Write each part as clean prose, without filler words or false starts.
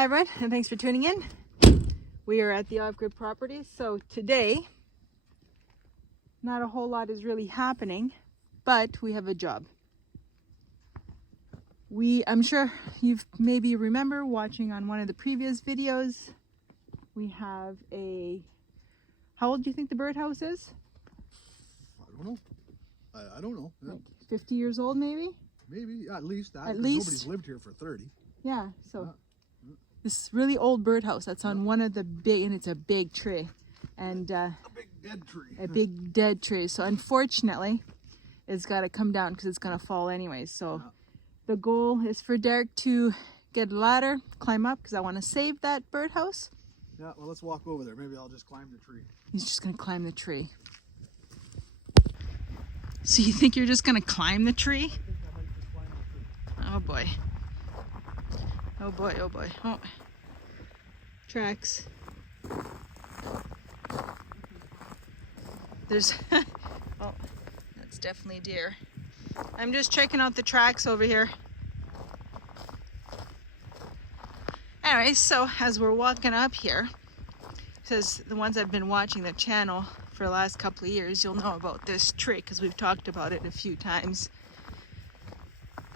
Hi everyone, and thanks for tuning in. We are at the off-grid property. So today, not a whole lot is really happening, but we have a job. I'm sure you've maybe remember watching on one of the previous videos, we have how old do you think the birdhouse is? I don't know. I don't know. Yeah. Like 50 years old maybe? Maybe, at least that. At least. Nobody's lived here for 30. Yeah, so this really old birdhouse that's on one of the big, and it's a big tree. And a big dead tree. A big dead tree. So unfortunately, it's got to come down because it's going to fall anyways. So the goal is for Derek to get a ladder, climb up, because I want to save that birdhouse. Yeah, well, let's walk over there. Maybe I'll just climb the tree. He's just going to climb the tree. So you think you're just going to climb the tree? I think I might just climb the tree. Oh boy. Oh boy, oh boy. Oh. Tracks. There's, oh, that's definitely deer. I'm just checking out the tracks over here. Anyway, so as we're walking up here, because the ones I've been watching the channel for the last couple of years, you'll know about this tree because we've talked about it a few times.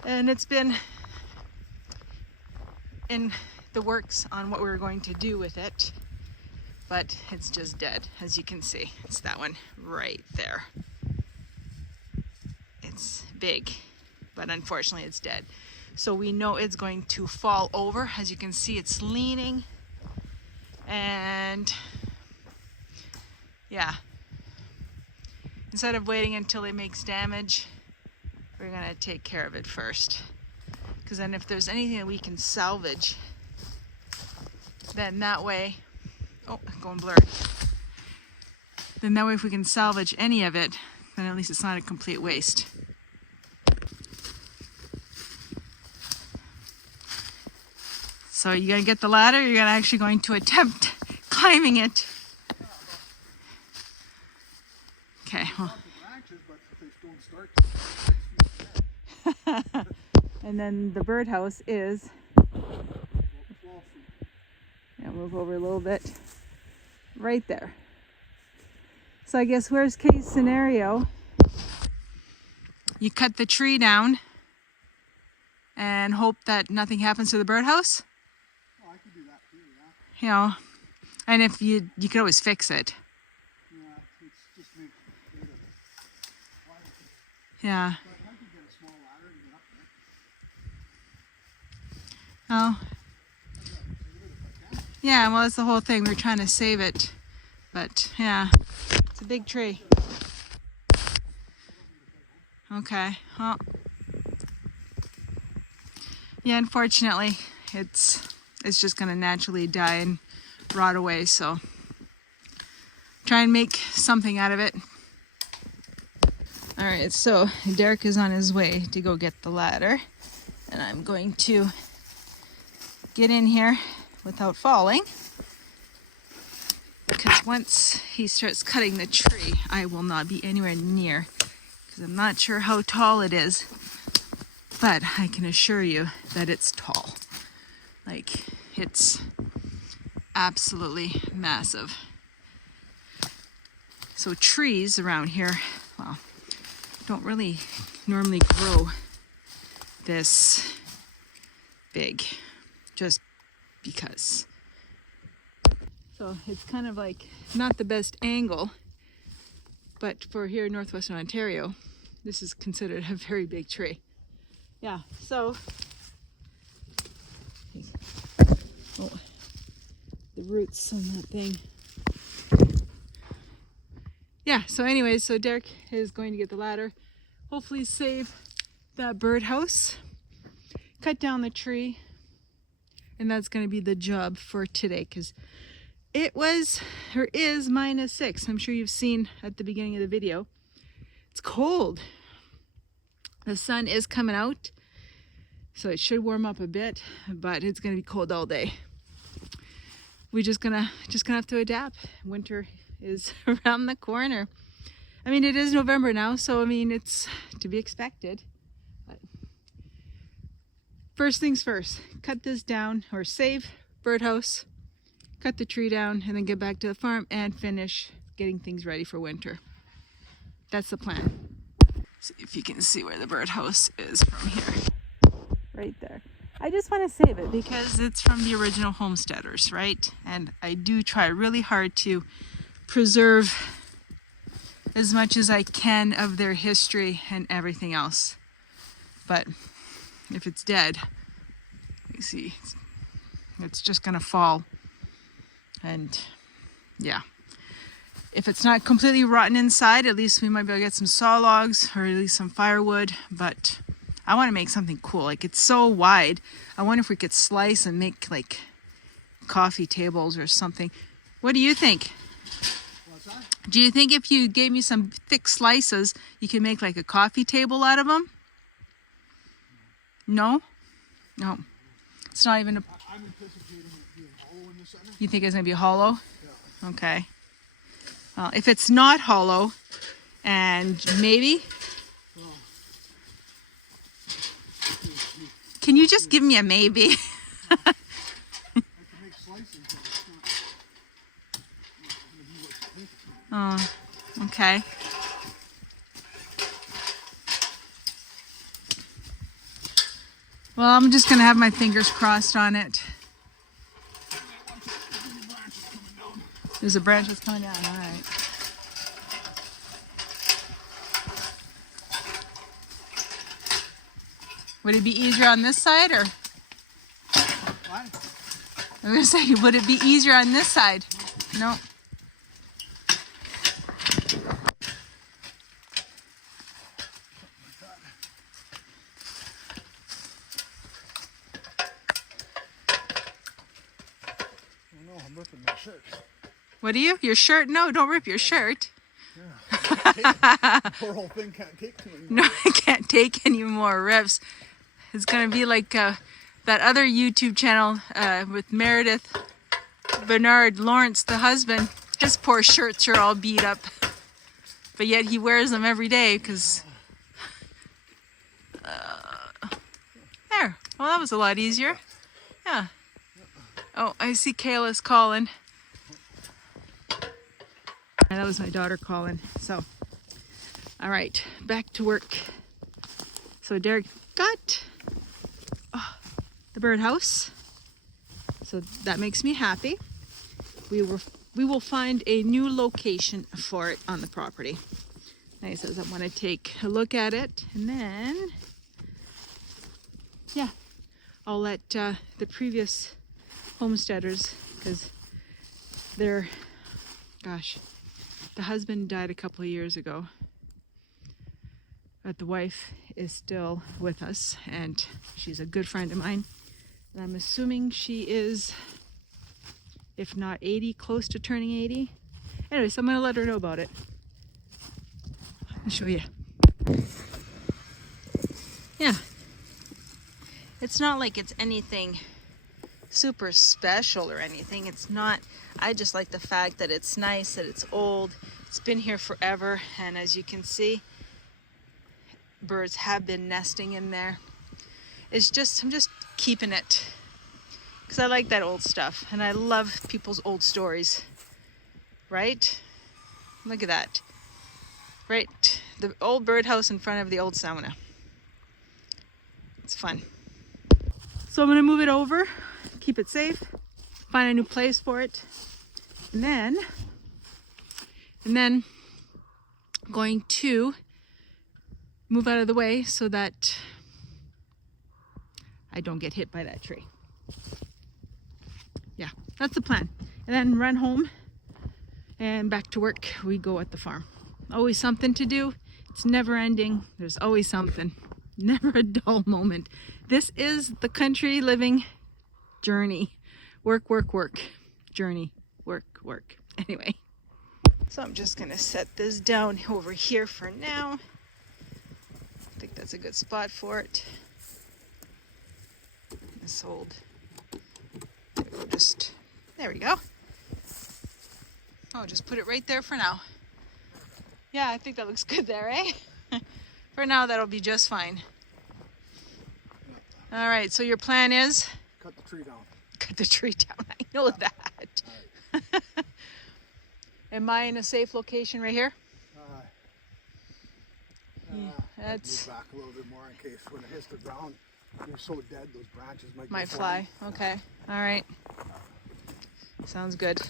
And it's been in the works on what we're going to do with it, but it's just dead. As you can see, it's that one right there. It's big, but unfortunately it's dead. So we know it's going to fall over. As you can see, it's leaning, and yeah, instead of waiting until it makes damage, we're gonna take care of it first. Because then if there's anything that we can salvage, then that way, oh, going blurry. Then that way if we can salvage any of it, then at least it's not a complete waste. So you're gonna get the ladder, you're gonna actually going to attempt climbing it. Okay, well. And then the birdhouse is, yeah, move over a little bit, right there. So I guess worst case scenario, you cut the tree down and hope that nothing happens to the birdhouse. Oh, I could do that too, yeah. You know, and if you could always fix it. Yeah, it's just make it of it. Yeah. But I could get a small ladder and get up there. Oh. Yeah, well, that's the whole thing. We're trying to save it. But, yeah, it's a big tree. Okay. Well, yeah, unfortunately, it's just going to naturally die and rot away. So, try and make something out of it. All right, so Derek is on his way to go get the ladder. And I'm going to get in here without falling, because once he starts cutting the tree, I will not be anywhere near, because I'm not sure how tall it is, but I can assure you that it's tall. Like, it's absolutely massive. So trees around here, well, don't really normally grow this big, just because. So it's kind of like not the best angle, but for here in northwestern Ontario, this is considered a very big tree. Yeah, so oh, the roots on that thing. Yeah, so anyways, so Derek is going to get the ladder, hopefully save that birdhouse, cut down the tree, and that's going to be the job for today, because it was, or is, -6. I'm sure you've seen at the beginning of the video. It's cold. The sun is coming out, so it should warm up a bit, but it's going to be cold all day. We're just gonna have to adapt. Winter is around the corner. I mean, it is November now, so I mean, it's to be expected. But first things first, cut this down, or save birdhouse, cut the tree down, and then get back to the farm and finish getting things ready for winter. That's the plan. See if you can see where the birdhouse is from here. Right there. I just want to save it because it's from the original homesteaders, right? And I do try really hard to preserve as much as I can of their history and everything else. But if it's dead, you see, it's just gonna fall. And yeah, if it's not completely rotten inside, at least we might be able to get some saw logs or at least some firewood. But I want to make something cool. Like, it's so wide. I wonder if we could slice and make like coffee tables or something. What do you think? What's that? Do you think if you gave me some thick slices, you could make like a coffee table out of them? No? No. It's not even a... I'm anticipating it being hollow in the center. You think it's going to be hollow? Yeah. Okay. Well, if it's not hollow, and maybe... Well, Can you just give me a maybe? I can make slices, but it's not going to be what you think it's going to be. Oh, okay. Well, I'm just going to have my fingers crossed on it. There's a branch that's coming down. All right. Would it be easier on this side, or? What? I'm going to say, would it be easier on this side? No. Oh no, I'm ripping my shirt. What are you? Your shirt? No, don't rip your shirt. Yeah. Poor whole thing can't take too many. No, I can't take any more rips. It's going to be like that other YouTube channel with Meredith Bernard Lawrence, the husband. His poor shirts are all beat up. But yet he wears them every day because... there. Well, that was a lot easier. Yeah. Oh, I see Kayla's calling. And that was my daughter calling. So, all right, back to work. So Derek got the birdhouse. So that makes me happy. We will find a new location for it on the property. And he says I want to take a look at it, and then yeah, I'll let the previous homesteaders, because they're, gosh, the husband died a couple of years ago, but the wife is still with us, and she's a good friend of mine. And I'm assuming she is, if not 80, close to turning 80. Anyway, so I'm going to let her know about it. I'll show you. Yeah. It's not like it's anything super special or anything. It's not. I just like the fact that it's nice, that it's old. It's been here forever, and as you can see, birds have been nesting in there. It's just, I'm just keeping it because I like that old stuff, and I love people's old stories, right? Look at that. Right, the old birdhouse in front of the old sauna. It's fun. So I'm gonna move it over, keep it safe, find a new place for it, and then I'm going to move out of the way so that I don't get hit by that tree. Yeah, that's the plan. And then run home and back to work we go at the farm. Always something to do. It's never ending. There's always something. Never a dull moment. This is the country living journey. Work, work, work. Journey. Work, work. Anyway. So I'm just going to set this down over here for now. I think that's a good spot for it. This old... There we go. Oh, just put it right there for now. Yeah, I think that looks good there, eh? For now, that'll be just fine. All right, so your plan is? Cut the tree down. cut the tree down. I know that. Am I in a safe location right here? That's move back a little bit more in case when it hits the ground, you're so dead, those branches might fly. Okay. All right. Sounds good.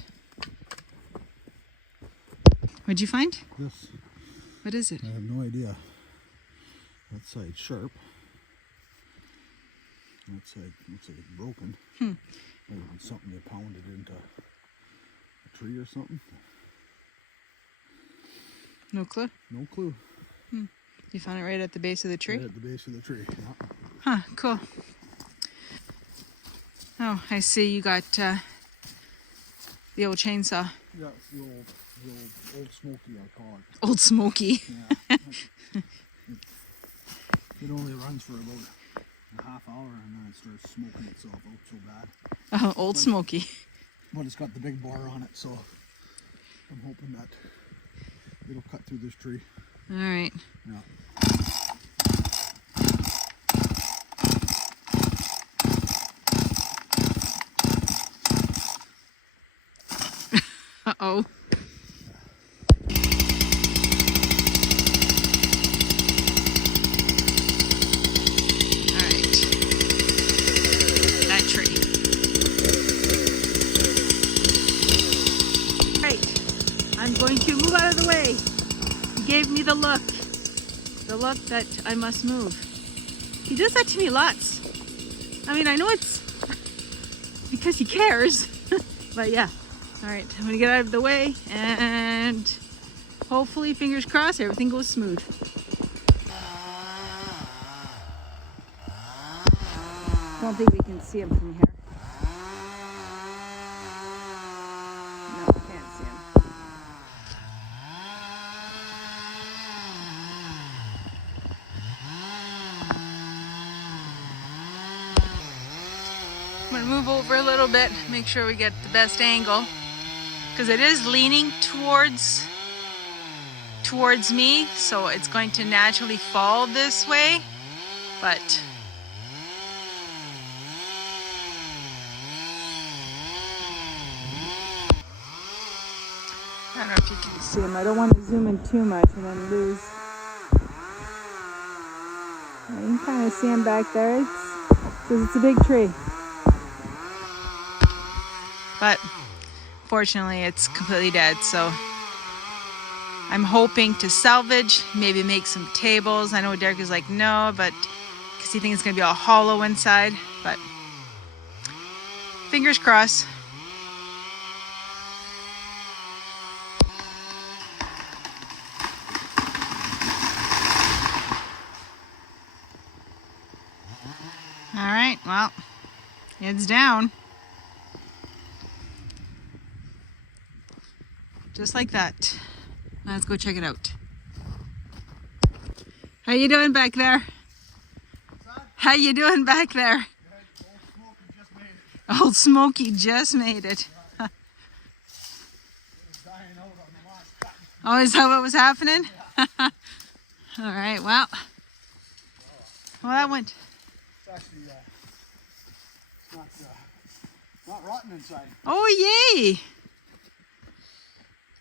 What'd you find? This. What is it? I have no idea. That side sharp. That side looks like it's broken. Maybe it's something they pounded into a tree or something. No clue? No clue. You found it right at the base of the tree? Right at the base of the tree, yeah. Huh, cool. Oh, I see you got the old chainsaw. Yeah, it's the old Smoky, I call it. Old Smoky. Yeah. It only runs for about a half hour and then it starts smoking itself out so bad. Oh, Old Smoky. But it's got the big bar on it, so I'm hoping that it'll cut through this tree. All right. Yeah. Uh-oh. I'm going to move out of the way. He gave me the look that I must move. He does that to me lots. I mean, I know it's because he cares, but yeah. All right, I'm gonna get out of the way and hopefully, fingers crossed, everything goes smooth. I don't think we can see him from here. No, we can't see him. I'm gonna move over a little bit, make sure we get the best angle, because it is leaning towards me, so it's going to naturally fall this way, but I don't know if you can see him. I don't want to zoom in too much and then lose. You can kind of see him back there. Because it's a big tree. But fortunately, it's completely dead. So I'm hoping to salvage, maybe make some tables. I know Derek is like, no, but because he thinks it's going to be all hollow inside. But fingers crossed. All right, well, it's down. Just like that. Let's go check it out. How you doing back there? How you doing back there? Old Smoky just made it. Oh, is that what was happening? All right, well, that went. It's actually not rotten inside. Oh, yay!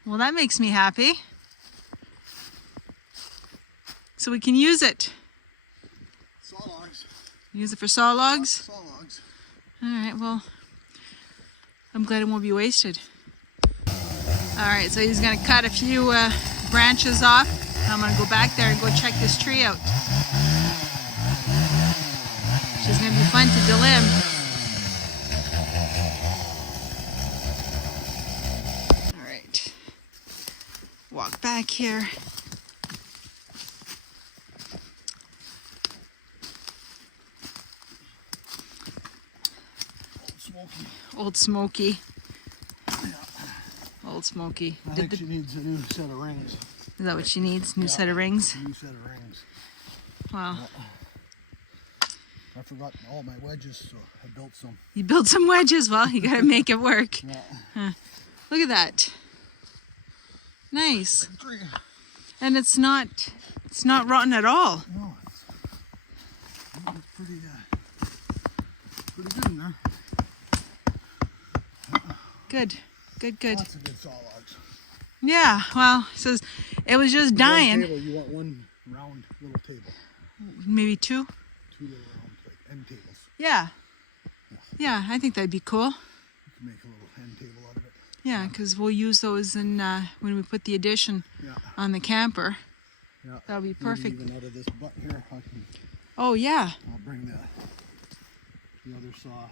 Well, that makes me happy. So we can use it. Saw logs. Use it for saw logs? Saw logs. All right, well, I'm glad it won't be wasted. All right, so he's gonna cut a few branches off. I'm gonna go back there and go check this tree out. She's gonna be fun to delimb. All right, walk back here. Old Smoky. Yeah. Old Smoky. I think she needs a new set of rings. Is that what she needs? New set of rings? New set of rings. Wow. I forgot all my wedges, so I built some. You built some wedges? Well, you gotta make it work. Yeah. Huh. Look at that. Nice. Big tree. And it's not rotten at all. No, it's pretty good in there. Good. Good, good. Lots of good saw logs. Yeah, well, it says it was just dying. One table, you want one round little table. Maybe two? Two little round end tables. Yeah. Yeah, I think that'd be cool. You can make a little end table out of it. Yeah, because we'll use those in when we put the addition on the camper. Yeah. That'll be perfect. Maybe even out of this butt here, I can, Oh, yeah. I'll bring the other saw.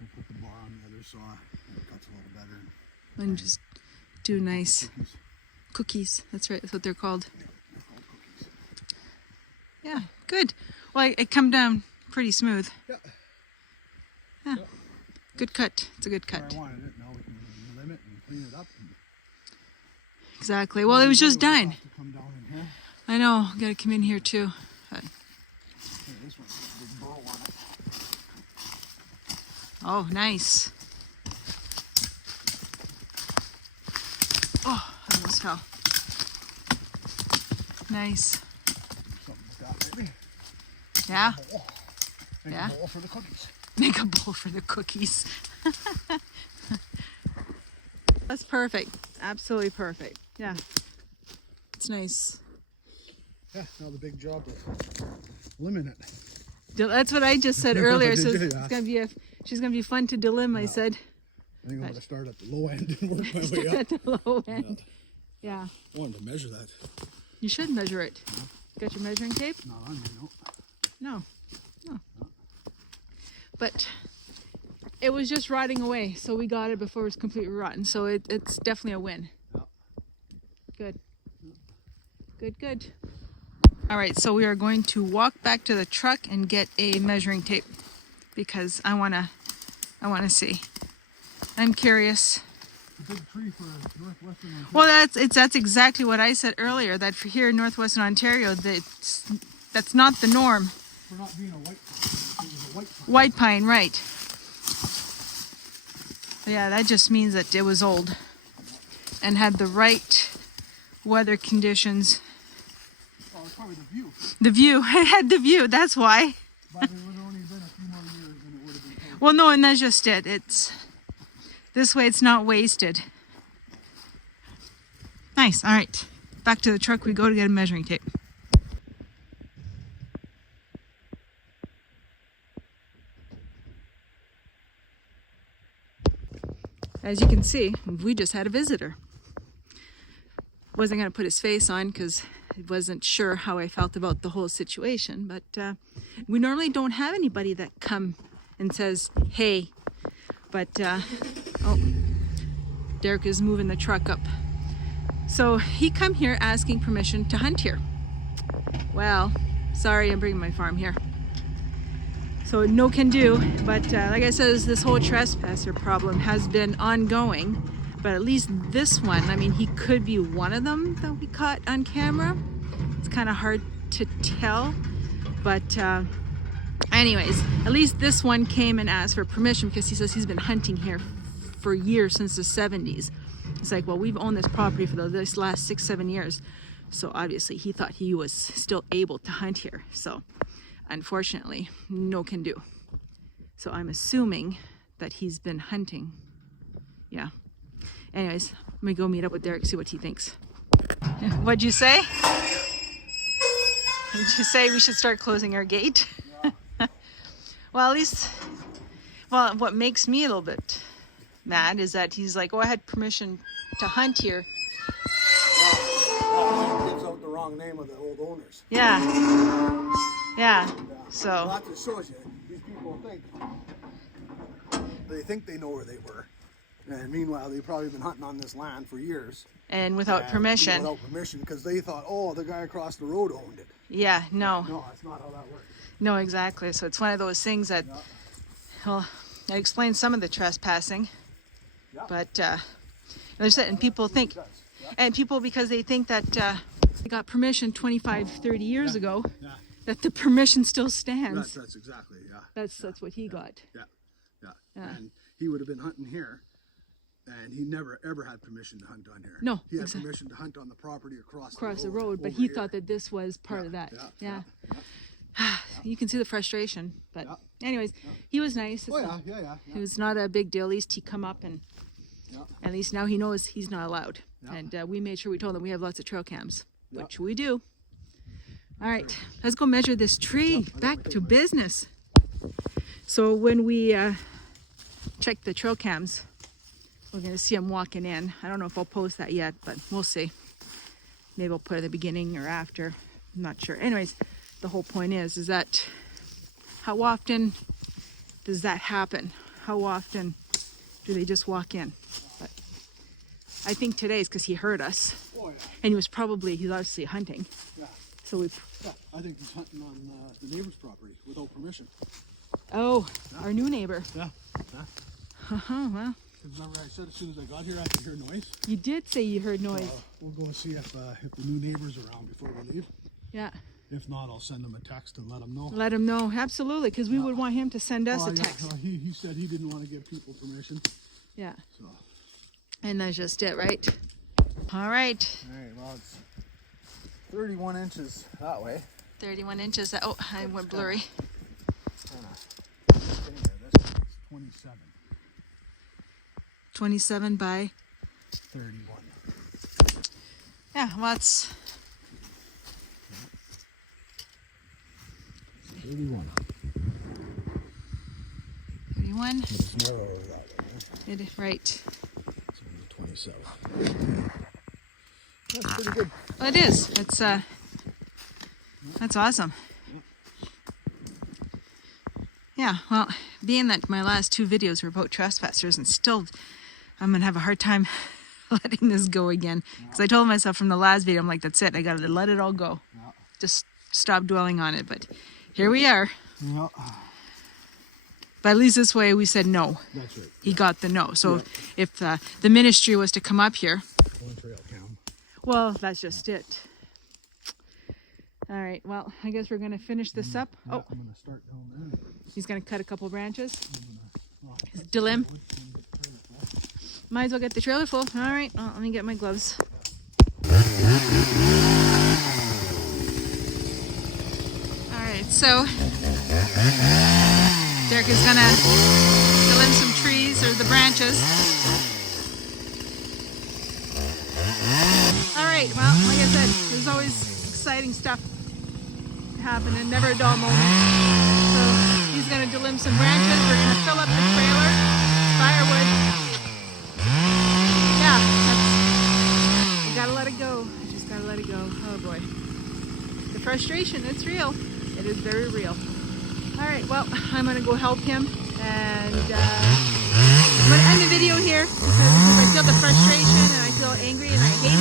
We'll put the bar on the other saw. It cuts a little better. And just do nice Cookies. cookies. That's right. That's what they're called. Yeah, they're called cookies. Yeah, good. Well, it come down pretty smooth. Yeah. Yeah. Good cut. It's a good Where cut. I wanted it. Now we can limb it and clean it up. Exactly. Well, it was just dying. To come down in here. I know. Got to come in here too. But... Hey, this one's got a big burl on it. Oh, nice. Oh, I almost fell. Nice. Something like that, maybe. Yeah. Make Yeah. a bowl for the cookies. Make a bowl for the cookies. That's perfect. Absolutely perfect. Yeah. It's nice. Yeah, now the big job of limbing it. That's what I just said earlier. So Yeah. it's gonna be she's gonna be fun to delim, I said. I think I'm going to start at the low end and work my way Start up. at the low end. Yeah. I wanted to measure that. You should measure it. Got your measuring tape? Not on me, no. No. No. But it was just rotting away, so we got it before it was completely rotten. So it's definitely a win. Yeah. Good. Good, good. All right, so we are going to walk back to the truck and get a measuring tape because I wanna see. I'm curious. A big tree for northwestern Ontario. Well, that's exactly what I said earlier. That for here in northwestern Ontario, that's not the norm. For not being a white pine. It was a white pine. White pine, right? Yeah, that just means that it was old and had the right weather conditions. Oh, it's probably the view. The view, it had the view. That's why. But it would have only been a few more years than it would have been told. Well, no, and that's just it. It's this way. It's not wasted. Nice. All right, back to the truck we go to get a measuring tape. As you can see, we just had a visitor. Wasn't going to put his face on because I wasn't sure how I felt about the whole situation, but we normally don't have anybody that come and says, hey, but, oh, Derek is moving the truck up. So he come here asking permission to hunt here. Well, sorry, I'm bringing my farm here. So no can do, but like I said, this whole trespasser problem has been ongoing, but at least this one, I mean, he could be one of them that we caught on camera. It's kind of hard to tell, but anyways, at least this one came and asked for permission because he says he's been hunting here for years, since the 70s. It's like, well, we've owned this property for this last 6-7 years, so obviously he thought he was still able to hunt here. So unfortunately, no can do. So I'm assuming that he's been hunting. Yeah. Anyways, let me go meet up with Derek, see what he thinks. What'd you say? Did you say we should start closing our gate? Yeah. Well, at least, well, what makes me a little bit mad is that he's like, oh, I had permission to hunt here. Well, it gives out the wrong name of the old owners. Yeah. Yeah. So. Well, that just shows you, these people think they know where they were. And meanwhile, they've probably been hunting on this land for years. And without permission. Without permission, because they thought, oh, the guy across the road owned it. Yeah, no. No, that's not how that works. No, exactly. So it's one of those things that, well, I explained some of the trespassing, but and people think, and people, because they think that they got permission 25, 30 years ago, that the permission still stands. That's exactly, That's what he got. Yeah. And he would have been hunting here, and he never ever had permission to hunt on here. No, he had permission to hunt on the property across the road, but he thought that this was part of that. Yeah. You can see the frustration, but Yeah. anyways, he was nice. Oh yeah. It was not a big deal. At least he come up and at least now he knows he's not allowed. Yeah. And we made sure we told him we have lots of trail cams, which we do. All right, let's go measure this tree. Back to business. So when we check the trail cams, we're going to see him walking in. I don't know if I'll post that yet, but we'll see. Maybe I'll put it at the beginning or after. I'm not sure. Anyways, the whole point is that how often does that happen? How often do they just walk in? But I think today is because he heard us. Oh yeah. And he's obviously hunting. Yeah. So we. Yeah. I think he's hunting on the neighbor's property without permission. Oh, our new neighbor. Yeah. Well. Remember I said as soon as I got here I could hear noise? You did say you heard noise. We'll go and see if the new neighbor's around before we leave. Yeah. If not, I'll send him a text and let him know. Let him know, absolutely, because we would want him to send us a text. Yeah, he said he didn't want to give people permission. Yeah. So. And that's just it, right? All right. All right, well, it's 31 inches that way. 31 inches. Oh, I went blurry. This is 27. 27 by 31. Yeah, well, it's 31. 31. It's narrower that way. It, right. It's only 27. That's pretty good. Well, it is. It's that's awesome. Yeah, well, being that my last 2 videos were about trespassers, and still I'm gonna have a hard time letting this go again, because I told myself from the last video, I'm like, that's it, I gotta let it all go. Yeah. Just stop dwelling on it. But here we are. Yeah. But at least this way we said no. That's right. He got the no. So if the ministry was to come up here, One trail cam. well, that's just it. All right, well, I guess we're gonna finish this up. Yeah, Oh, I'm gonna start down there. he's gonna cut a couple branches. I'm gonna, Dilim. firewood and get the trailer full. Might as well get the trailer full. All right, well, let me get my gloves. All right, so Derek is gonna fill in some trees or the branches. All right, well, like I said, there's always exciting stuff happening, never a dull moment. So he's gonna delimb some branches. We're gonna fill up the trailer, firewood. Yeah, I gotta let it go. I just gotta let it go. Oh boy. The frustration, it's real. It is very real. All right, well, I'm gonna go help him, and I'm gonna end the video here because I feel the frustration and I feel angry and I hate